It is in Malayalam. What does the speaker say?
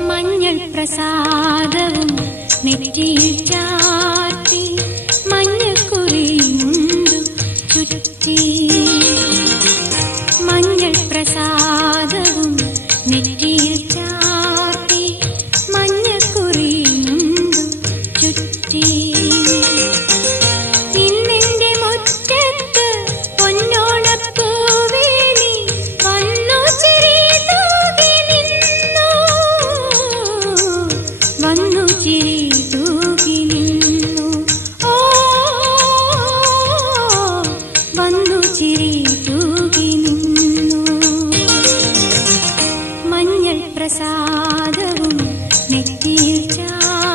മഞ്ഞൾ പ്രസാദവും നെറ്റിയിൽ ചാർത്തി മഞ്ഞക്കുറിയുണ്ടു ചുറ്റി. മഞ്ഞൾ പ്രസാദവും നെറ്റിയിൽ ചാർത്തി മഞ്ഞക്കുറിയുണ്ടു ചുറ്റി. ഇന്നെന്റെ മുറ്റത്ത് പൊന്നോണപ്പൂവേലി വന്നു ചിരി തൂകി നിന്നു. വന്നു ചിരി തൂകി നിന്നു. ഓ വന്നു ചിരി തൂകി നിന്നു. മഞ്ഞൾ പ്രസാദവും നെറ്റിയിൽ ചാർത്തി